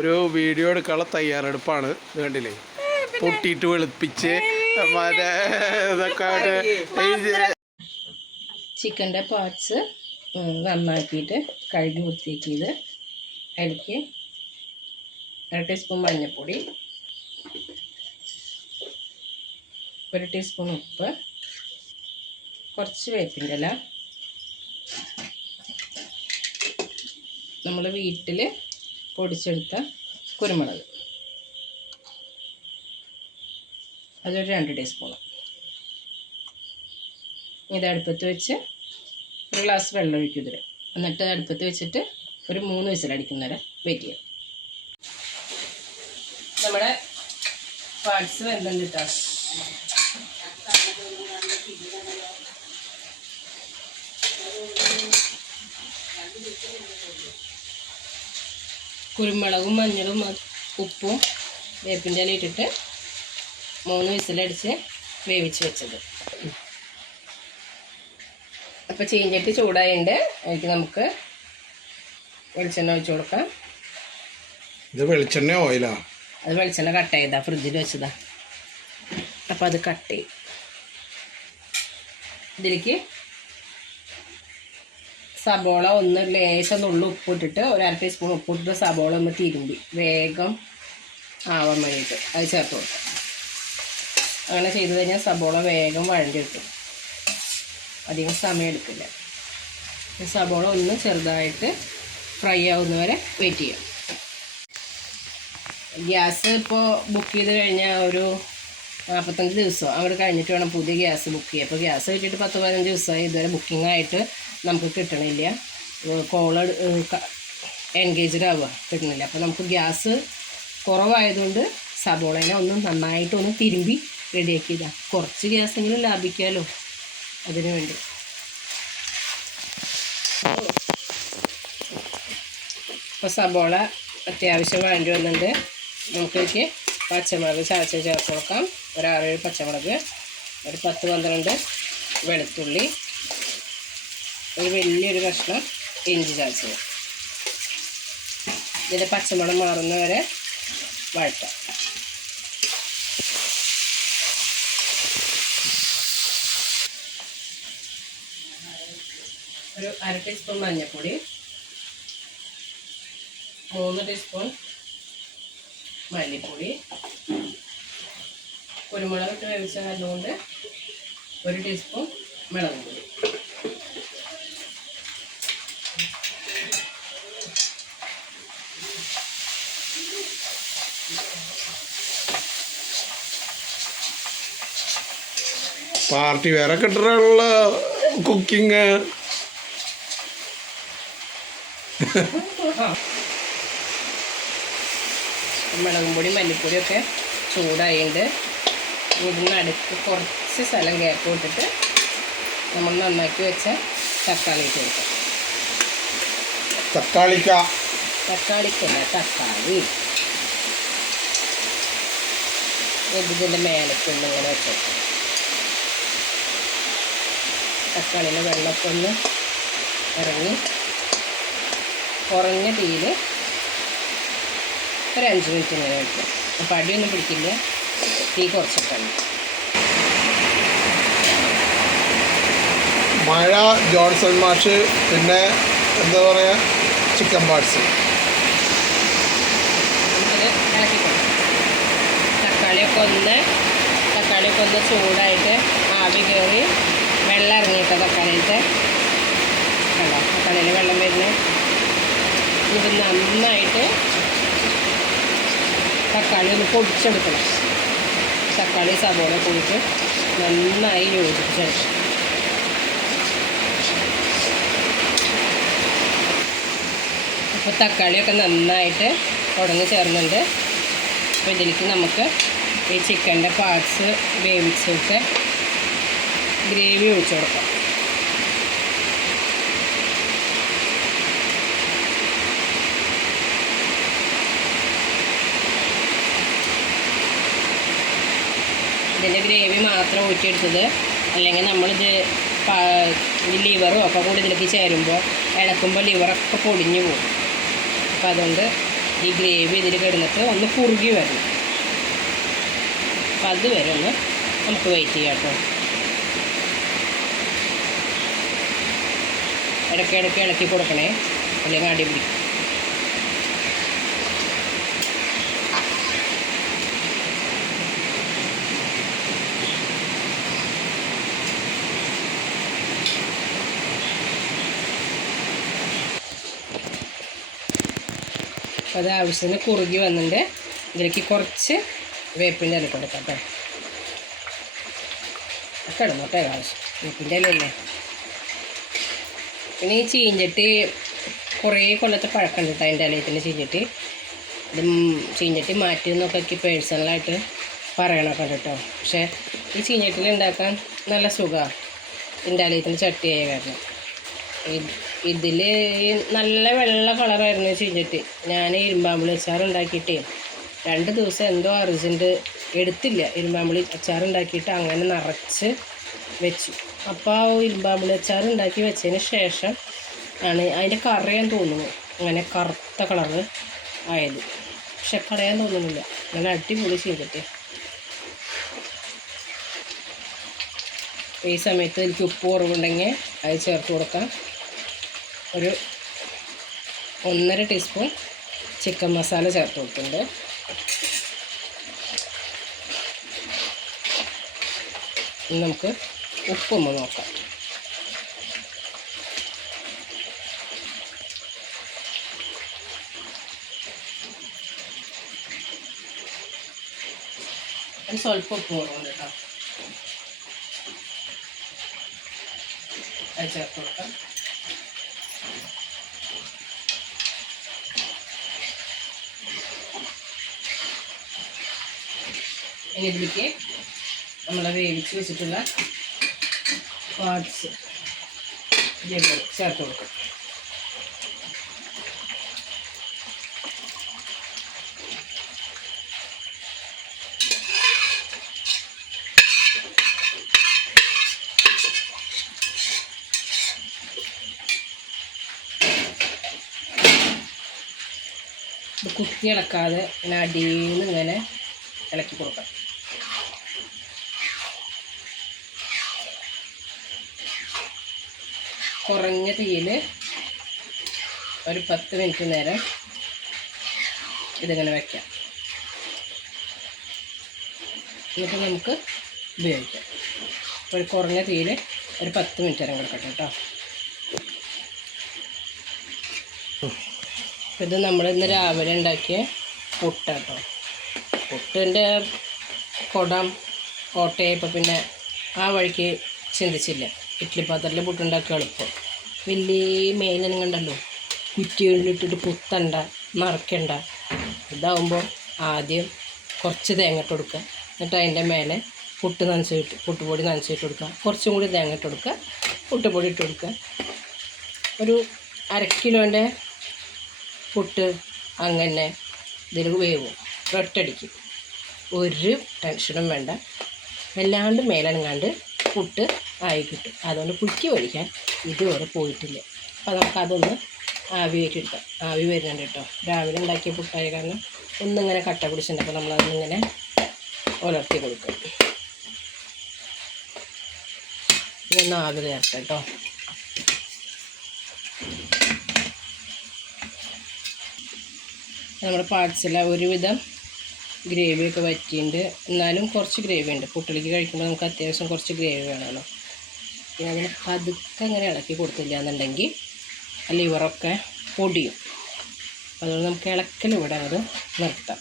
ഒരു വീഡിയോ എടുക്കാനുള്ള തയ്യാറെടുപ്പാണ്. ഇത് കണ്ടില്ലേ, പൊട്ടിയിട്ട് വെളുപ്പിച്ച് മറ്റേ ഇതൊക്കെ. ചിക്കൻ്റെ പാർട്സ് നന്നാക്കിയിട്ട് കഴുകി വൃത്തിയാക്കിയത് അതിലേക്ക് 1 ടീസ്പൂൺ മഞ്ഞൾപ്പൊടി, 1 ടീസ്പൂൺ ഉപ്പ്, കുറച്ച് വേപ്പിൻ്റെ ഇല, നമ്മൾ വീട്ടിൽ പൊടിച്ചെടുത്ത കുരുമുളക് അതൊരു 2 ടീസ്പൂൺ. ഇത് അടുപ്പത്ത് വെച്ച് 1 ഗ്ലാസ് വെള്ളം ഒഴിക്കും ഇതിൽ. എന്നിട്ട് അടുപ്പത്ത് വെച്ചിട്ട് ഒരു 3 വിസിലടിക്കുന്നവരെ വെയിറ്റ് ചെയ്യാം. നമ്മുടെ പാർട്സ് വെന്തിട്ടാ കുരുമുളകും മഞ്ഞളും ഉപ്പും വേപ്പിൻ്റെ ഇല ഇട്ടിട്ട് 3 വിസിലടിച്ച് വേവിച്ച് വെച്ചത്. അപ്പോൾ ചീഞ്ചട്ടി ചൂടായതുകൊണ്ട് അതിലേക്ക് നമുക്ക് വെളിച്ചെണ്ണ ഒഴിച്ച് കൊടുക്കാം. ഇത് വെളിച്ചെണ്ണ ഓയിലാ? അത് വെളിച്ചെണ്ണ കട്ട് ചെയ്താ, ഫ്രിഡ്ജിൽ വെച്ചതാ. അപ്പോൾ അത് കട്ട് ചെയ്യും. ഇതിലേക്ക് സബോള ഒന്ന് ലേശം നുള്ളി ഉപ്പിട്ടിട്ട് 1/2 ടീസ്പൂൺ ഉപ്പിട്ടിട്ട് സബോള ഒന്ന് തിരുമ്പി വേഗം ആവാൻ വേണ്ടിയിട്ട് അത് ചേർത്ത് കൊടുക്കാം. അങ്ങനെ ചെയ്ത് കഴിഞ്ഞാൽ സബോള വേഗം വഴണ്ടി കിട്ടും, അധികം സമയം എടുക്കില്ല. സബോള ഒന്ന് ചെറുതായിട്ട് ഫ്രൈ ആവുന്നവരെ വെയിറ്റ് ചെയ്യാം. ഗ്യാസ് ഇപ്പോൾ ബുക്ക് ചെയ്ത് കഴിഞ്ഞാൽ ഒരു 45 ദിവസം അങ്ങോട്ട് കഴിഞ്ഞിട്ട് വേണം പുതിയ ഗ്യാസ് ബുക്ക് ചെയ്യുക. അപ്പോൾ ഗ്യാസ് കിട്ടിയിട്ട് 10-15 ദിവസമായി, ഇതുവരെ ബുക്കിംഗ് ആയിട്ട് നമുക്ക് കിട്ടണില്ല. കോള് എൻഗേജ്ഡ് ആവുക, കിട്ടണില്ല. അപ്പോൾ നമുക്ക് ഗ്യാസ് കുറവായതുകൊണ്ട് സബോളേനെ ഒന്ന് നന്നായിട്ടൊന്ന് തിരുമ്പി റെഡിയാക്കിയതാണ്. കുറച്ച് ഗ്യാസെങ്കിലും ലാഭിക്കാമല്ലോ, അതിനു വേണ്ടി. അപ്പോൾ സബോള അത്യാവശ്യം വേണ്ടി വന്നിട്ടുണ്ട്. നമുക്കിതിലേക്ക് പച്ചമുളക് ചതച്ച് ചേർത്ത് കൊടുക്കാം. ഒരു 6-7 പച്ചമുളക്, ഒരു 10-12 വെളുത്തുള്ളി, ഒരു വലിയൊരു കഷ്ണം ഇഞ്ചി ചതച്ചത്. ഇതിൻ്റെ പച്ചമുളക് മാറുന്നവരെ വഴറ്റാം. ഒരു 1/2 ടീസ്പൂൺ മഞ്ഞൾപ്പൊടി, 3 ടീസ്പൂൺ മല്ലിപ്പൊടി, കുരുമുളക് ഇട്ട് വേവിച്ച നല്ലുകൊണ്ട് 1 ടീസ്പൂൺ മുളക് പൊടി. പാർട്ടി വേറെ കിട്ടാനുള്ള കുക്കിങ്. മുളകും പൊടി മല്ലിപ്പൊടിയൊക്കെ ചൂടായിട്ട് ഇതിന് അടുത്ത് കുറച്ച് സ്ഥലം ഗ്യാപ്പ് ഇട്ടിട്ട് നമ്മൾ നന്നാക്കി വെച്ച തക്കാളി ഇട്ട് കൊടുക്കാം. തക്കാളിക്കല്ല, തക്കാളി ഇതിൻ്റെ മേലക്കൊന്ന് ഇങ്ങനെ വെച്ചോക്കാം. തക്കാളിയുടെ വെള്ളമൊക്കെ ഒന്ന് ഇറങ്ങി കുറഞ്ഞ തീയിൽ ഒരു 5 മിനിറ്റ് ഇങ്ങനെ വയ്ക്കും. അപ്പോൾ അടിയൊന്നും പിടിക്കില്ല, തീ കുറച്ചൊക്കെ ഉണ്ട്. മഴ, ജോൺസൺ മാഷ്, പിന്നെ എന്താ പറയുക, ചിക്കൻ പാർട്സ്. നമുക്കത് ഇളക്കിക്കൊടുക്കാം. തക്കാളിയൊക്കെ ഒന്ന് ചൂടായിട്ട് ആവി കയറി വെള്ളം ഇറങ്ങിയിട്ട് തക്കാളിയിലത്തെ കണ്ടോ, തക്കാളിയിൽ വെള്ളം വരുന്നത്. ഇത് നന്നായിട്ട് തക്കാളി ഒന്ന് പൊടിച്ചെടുക്കണം. തക്കാളി സബോള പൊടിച്ച് നന്നായി യോജിപ്പിച്ചെടുക്കണം. അപ്പോൾ തക്കാളിയൊക്കെ നന്നായിട്ട് ഉടഞ്ഞ് ചേർന്നുണ്ട്. അപ്പോൾ ഇതിലേക്ക് നമുക്ക് ഈ ചിക്കൻ്റെ പാർട്സ് വേവിച്ചിട്ട് ഗ്രേവി ഒഴിച്ചു കൊടുക്കാം. ഇതിൻ്റെ ഗ്രേവി മാത്രം ഊറ്റിയെടുത്തത്, അല്ലെങ്കിൽ നമ്മളിത് ലിവറും ഒക്കെ കൂടി ഇതിലേക്ക് ചേരുമ്പോൾ ഇളക്കുമ്പോൾ ലിവറൊക്കെ പൊടിഞ്ഞു പോകും. അപ്പോൾ അതുകൊണ്ട് ഈ ഗ്രേവി ഇതിൽ കിടന്നിട്ട് ഒന്ന് കുറുകി വരണം. അപ്പം അതുവരെ ഒന്ന് നമുക്ക് വെയിറ്റ് ചെയ്യാം കേട്ടോ. ഇടയ്ക്ക് ഇളക്കി കൊടുക്കണേ, അല്ലെങ്കിൽ അടി പിടിക്കും. അപ്പോൾ അത് ആവശ്യത്തിന് കുറുകി വന്നിട്ട് ഇതിലേക്ക് കുറച്ച് വേപ്പിൻ്റെ ഇല കൊടുക്കാം കേട്ടോ. ഒക്കെ ഇടണം കേട്ടോ ആവശ്യം, വേപ്പിൻ്റെ ഇലയല്ലേ. പിന്നെ ഈ ചീഞ്ചട്ടി കുറേ കൊല്ലത്തെ പഴക്കമുണ്ട് കേട്ടോ അതിൻ്റെ ഇലയത്തിൻ്റെ ചീഞ്ചട്ടി. ഇത് ചീഞ്ചട്ടി മാറ്റി എന്നൊക്കെ എനിക്ക് പേഴ്സണലായിട്ട് പറയണമൊക്കെ ഉണ്ട് കേട്ടോ. പക്ഷേ ഈ ചീഞ്ചട്ടിയിൽ ഉണ്ടാക്കാൻ നല്ല സുഖമാണ് ഇതിൻ്റെ ഇലയത്തിൻ്റെ ചട്ടിയായ കാരണം. ഇതിൽ നല്ല വെള്ള കളറായിരുന്നു ചീഞ്ചട്ടി. ഞാൻ ഇരുമ്പാമ്പുളി അച്ചാർ ഉണ്ടാക്കിയിട്ടേ 2 ദിവസം എന്തോ അർജൻറ്റ് എടുത്തില്ല. ഇരുമ്പാമ്പുളി അച്ചാർ ഉണ്ടാക്കിയിട്ട് അങ്ങനെ നിറച്ച് വെച്ചു. അപ്പോൾ ആ ഇരുമ്പാമ്പുളി അച്ചാർ ഉണ്ടാക്കി വെച്ചതിന് ശേഷം ആണ് അതിൻ്റെ കറയാൻ തോന്നുന്നു അങ്ങനെ കറുത്ത കളറ് ആയത്. പക്ഷെ കളയാൻ തോന്നുന്നില്ല, നല്ല അടിപൊളി ചീഞ്ചട്ടി. ഈ സമയത്ത് എനിക്ക് ഉപ്പ് കുറവുണ്ടെങ്കിൽ അത് ചേർത്ത് കൊടുക്കാം. ഒരു 1.5 ടീസ്പൂൺ ചിക്കൻ മസാല ചേർത്ത് കൊടുക്കുന്നുണ്ട്. നമുക്ക് ഉപ്പൊന്ന് നോക്കാം. സ്വല്പം ഉപ്പ് കുറവുണ്ട് കേട്ടോ, അത് ചേർത്ത് കൊടുക്കാം. ഇനി ഇതിലേക്ക് നമ്മൾ വേവിച്ച് വെച്ചിട്ടുള്ള പാർട്സ് ചേർത്ത് കൊടുക്കും. ഇത് കുത്തി ഇളക്കാതെ ഇങ്ങനെ അടിയിൽ നിന്ന് ഇങ്ങനെ ഇളക്കി കൊടുക്കാം. കുറഞ്ഞ തീയിൽ ഒരു 10 മിനിറ്റ് നേരം ഇതിങ്ങനെ വയ്ക്കാം. എന്നിട്ട് നമുക്ക് ഉപയോഗിക്കാം. ഒരു കുറഞ്ഞ തീയിൽ ഒരു 10 മിനിറ്റ് നേരം കൊടുക്കട്ടെ കേട്ടോ. ഇത് നമ്മൾ ഇന്ന് രാവിലെ ഉണ്ടാക്കിയ പുട്ടാട്ടോ. പുട്ടിൻ്റെ കുടം ഓട്ടയായപ്പോൾ പിന്നെ ആ വഴിക്ക് ചിന്തിച്ചില്ല. ഇഡ്ഡലി പാത്രത്തിൽ പുട്ടുണ്ടാക്കുക എളുപ്പം. വലിയ മേലനും കണ്ടല്ലോ, കുറ്റികളിലിട്ടിട്ട് കുത്തണ്ട, മറക്കണ്ട. ഇതാവുമ്പോൾ ആദ്യം കുറച്ച് തേങ്ങ ഇട്ട് കൊടുക്കുക, എന്നിട്ട് അതിൻ്റെ മേലെ പുട്ടുപൊടി നനച്ചിട്ട് കൊടുക്കുക, കുറച്ചും കൂടി തേങ്ങ ഇട്ട് കൊടുക്കുക, പുട്ടുപൊടി ഇട്ട് കൊടുക്കുക. ഒരു 1/2 കിലോൻ്റെ പുട്ട് അങ്ങനെ ഇതിൽ വേവും, ഒറ്റടിക്കും. ഒരു ടെൻഷനും വേണ്ട, വല്ലാണ്ട് മേലനങ്ങാണ്ട് പുട്ട് ആയി കിട്ടും. അതുകൊണ്ട് കുറ്റി വഴിക്കാൻ ഇതുവരെ പോയിട്ടില്ല. അപ്പോൾ നമുക്കതൊന്ന് ആവി വെച്ചെടുക്കാം. ആവി വരുന്നുണ്ട് കേട്ടോ. രാവിലെ ഉണ്ടാക്കിയ പുട്ടായ കാരണം ഒന്നിങ്ങനെ കട്ട പിടിച്ചിട്ടുണ്ട്. അപ്പോൾ നമ്മളതൊന്നിങ്ങനെ ഉലർത്തി കൊടുക്കും. ഇതൊന്ന് ആവി ചേർക്കാം കേട്ടോ. നമ്മുടെ പാർട്സിലെ ഒരുവിധം ഗ്രേവിയൊക്കെ വറ്റിയിട്ടുണ്ട്. എന്നാലും കുറച്ച് ഗ്രേവി ഉണ്ട്. പുട്ടിലേക്ക് കഴിക്കുമ്പോൾ നമുക്ക് അത്യാവശ്യം കുറച്ച് ഗ്രേവി വേണമല്ലോ. പിന്നെ അതിന് പതുക്കെ അങ്ങനെ ഇളക്കി കൊടുത്തില്ല എന്നുണ്ടെങ്കിൽ ലിവറൊക്കെ പൊടിയും. അതുകൊണ്ട് നമുക്ക് ഇളക്കൽ ഇവിടെ അത് നിർത്താം.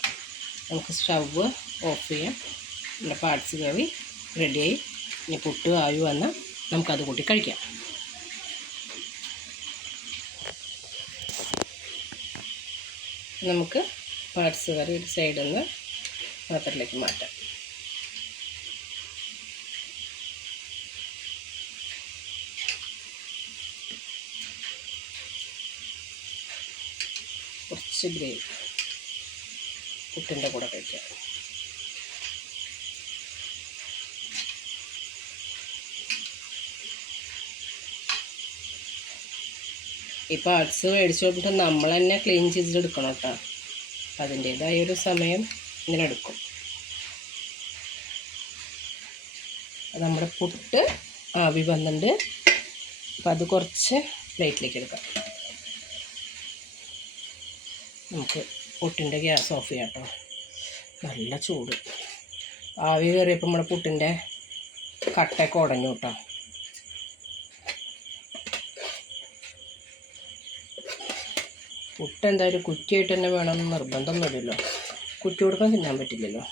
നമുക്ക് സ്റ്റവ് ഓഫ് ചെയ്യാം. നമ്മുടെ പാർട്സ് കറി റെഡിയായി. ഇനി പുട്ട് ആവി വന്നാൽ നമുക്കത് കൂട്ടി കഴിക്കാം. നമുക്ക് പാർട്സ് കറി ഒരു സൈഡിൽ നിന്ന് പാത്രത്തിലേക്ക് മാറ്റാം. കുറച്ച് ഗ്രേവി പുട്ടിൻ്റെ കൂടെ കഴിക്കാം. ഈ പാർട്സ് മേടിച്ച് കൊടുത്തിട്ട് നമ്മൾ തന്നെ ക്ലീൻ ചെയ്തെടുക്കണം കേട്ടോ. അതിൻ്റേതായ ഒരു സമയം ഇതിനെടുക്കും. നമ്മുടെ പുട്ട് ആവി വന്നിട്ടുണ്ട്. അപ്പം അത് കുറച്ച് പ്ലേറ്റിലേക്ക് എടുക്കാം. നമുക്ക് പുട്ടിൻ്റെ ഗ്യാസ് ഓഫ് ചെയ്യാം കേട്ടോ. നല്ല ചൂട്. ആവി കയറിയപ്പോൾ നമ്മുടെ പുട്ടിൻ്റെ കട്ടയൊക്കെ ഉടഞ്ഞു കേട്ടോ. പുട്ട് എന്തായാലും കുറ്റിയായിട്ട് തന്നെ വേണമെന്ന് നിർബന്ധമൊന്നുമില്ലല്ലോ. കുറ്റി കൊടുക്കാൻ തിന്നാൻ പറ്റില്ലല്ലോ,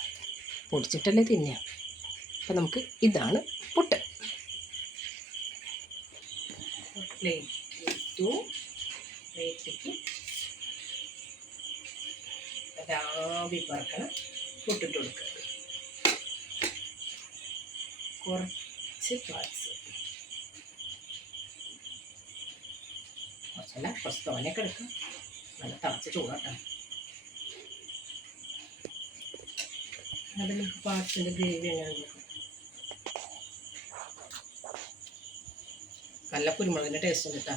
പൊടിച്ചിട്ടല്ലേ തിന്നുക. അപ്പം നമുക്ക് ഇതാണ് പുട്ട്. പ്ലേറ്റിലേക്ക് ആവി പറക്കണം പുട്ടിട്ട് കൊടുക്കുക. കുറച്ച് പാർട്സ്, കുറച്ചല്ല കുറച്ച് തോനെയൊക്കെ എടുക്കാം. നല്ല തിളച്ച് ചൂടാക്കാം. അത് നമുക്ക് പാർട്സിൻ്റെ ഗ്രേവി എങ്ങനെ നോക്കാം. നല്ല കുരുമുളകിൻ്റെ ടേസ്റ്റ് ഉണ്ട് കേട്ടോ.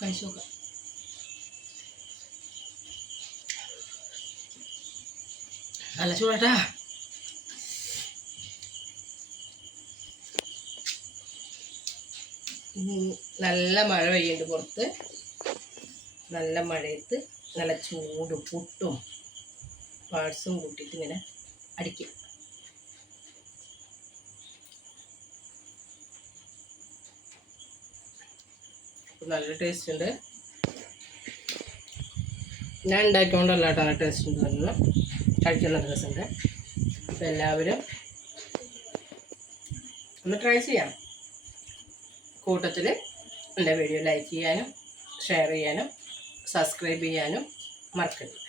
കഴിച്ചു നോക്കാം. നല്ല ചൂടാട്ടാ. നല്ല മഴ പെയ്യുന്നുണ്ട് പുറത്ത്. നല്ല മഴയത്ത് നല്ല ചൂട് പുട്ടും പാഴ്സും കൂട്ടിയിട്ട് ഇങ്ങനെ അടിക്കും. നല്ല ടേസ്റ്റ് ഉണ്ട്. ഞാൻ ഉണ്ടാക്കിക്കൊണ്ടല്ല കേട്ടോ നല്ല ടേസ്റ്റ് ഉണ്ട്. നല്ല കഴിക്കുന്ന രസമുണ്ട്. അപ്പോൾ എല്ലാവരും ഒന്ന് ട്രൈ ചെയ്യാം. കൂട്ടത്തിൽ എൻ്റെ വീഡിയോ ലൈക്ക് ചെയ്യാനും ഷെയർ ചെയ്യാനും സബ്സ്ക്രൈബ് ചെയ്യാനും മറക്കരുത്.